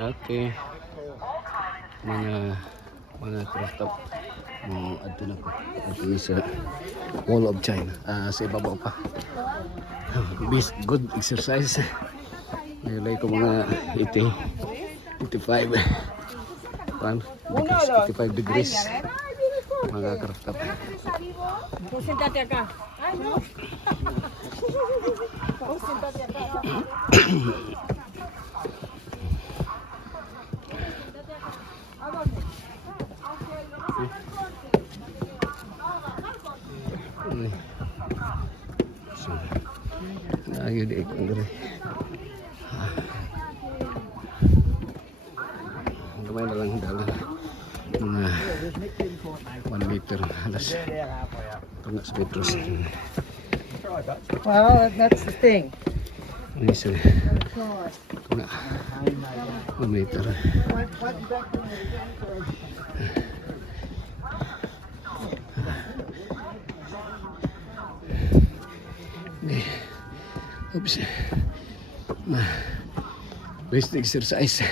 Okay. Mga craft up. Adto na ko. Adto na sa Wall of China. Sa ibabaw pa. Good exercise. Nilay ko mga 85 degrees. Mga craft up. Ayun di ko ngeri. Gamay na lang dalan. Mga 1 meter halos. Tengah meters. Well, that's the thing. Ini sih. Tengah 1 meter. Oops. Best exercise.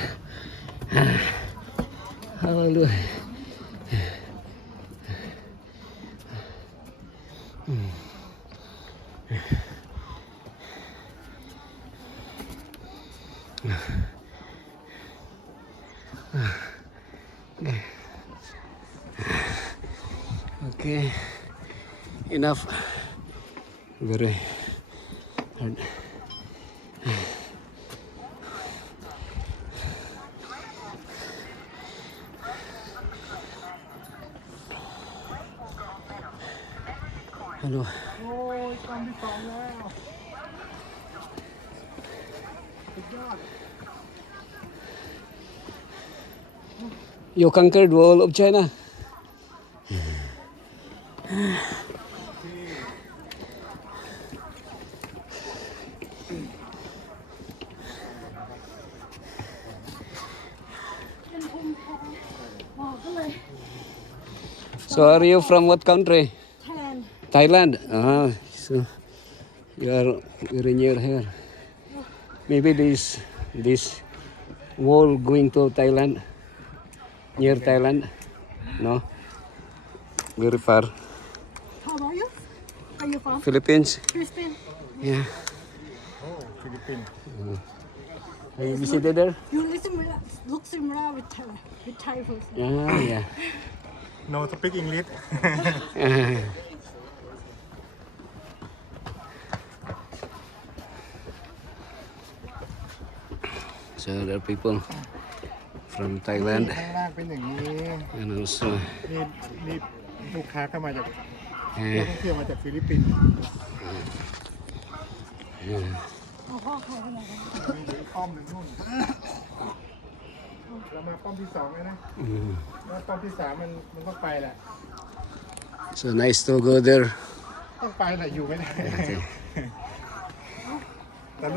Hallelujah. Okay. Enough. Very hard. Hello. You conquered Wall of China. So are you from what country? Thailand. So you are very near here. Maybe this wall going to Thailand, near Thailand. No, very far. How are you? Are you from Philippines. Philippines? Yeah. Oh, Philippines. Have you visited there? You look similar with Thai food. Yeah. No speak English. So there are people from Thailand ข้างล่างเป็นอย่างนี้ and also นี่ลูกค้าก็มาจากนัก uh, ท่องเที่ยวมาจากฟิลิปปินส์ป้อมหนึ่งนู่นเรามาป้อมที่สองเลยนะแล้วป้อมที่สามมันต้องไปแหละ so nice to go there. ต้องไปแหละอยู่ไม่ได้ Okay.